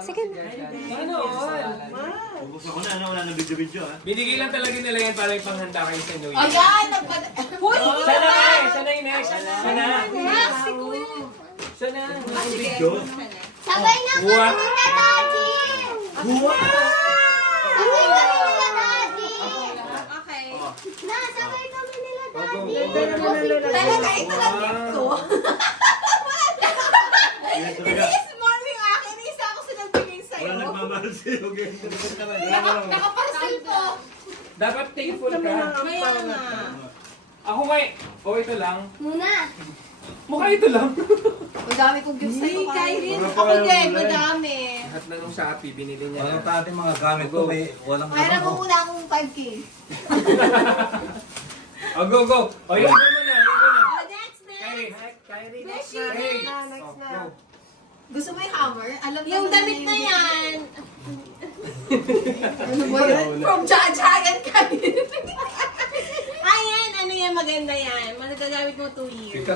Sige. Ano? Ubus ako na, wala na video-video ha. Binigay lang talaga nila yan para ipanghanda kayo sa New Year. Ayan! Hoy! Sana nga eh! Sana yung next! Sana! Si Kuya! Sana! Video? Sabay na kami What? nila, Daddy! Sabay kami nila, Daddy! Okay. Na, sabay kami nila, Daddy! Talaga ito lang ito. Yan talaga. Small yung akin. Isa ako sa nagbigay sa'yo. Wala nagmamahal sa'yo, guys. Nakaparcel po. Dapat thankful ka. Kaya nga. Ako may... O ito lang. Muna! Mukha ito lang. Ang dami kong gifts sa'yo. Kyrie. Wala pa Ako kayong din. kulay. Madami. Lahat na nung Shopee, binili niya. Walang ating mga gamit ko, may walang Kaya mo muna akong 5K. O, go, go! O, yun mo na, yun mo na. Oh, next, Kyrie. next. Kyrie, Beshi, Kyrie. next. Go. Gusto mo yung hammer? Alam yung damit na yan. Ano ba yan? From Jajagan Kyrie. Ayan, ano yan, maganda yan. Magagamit mo 2 years.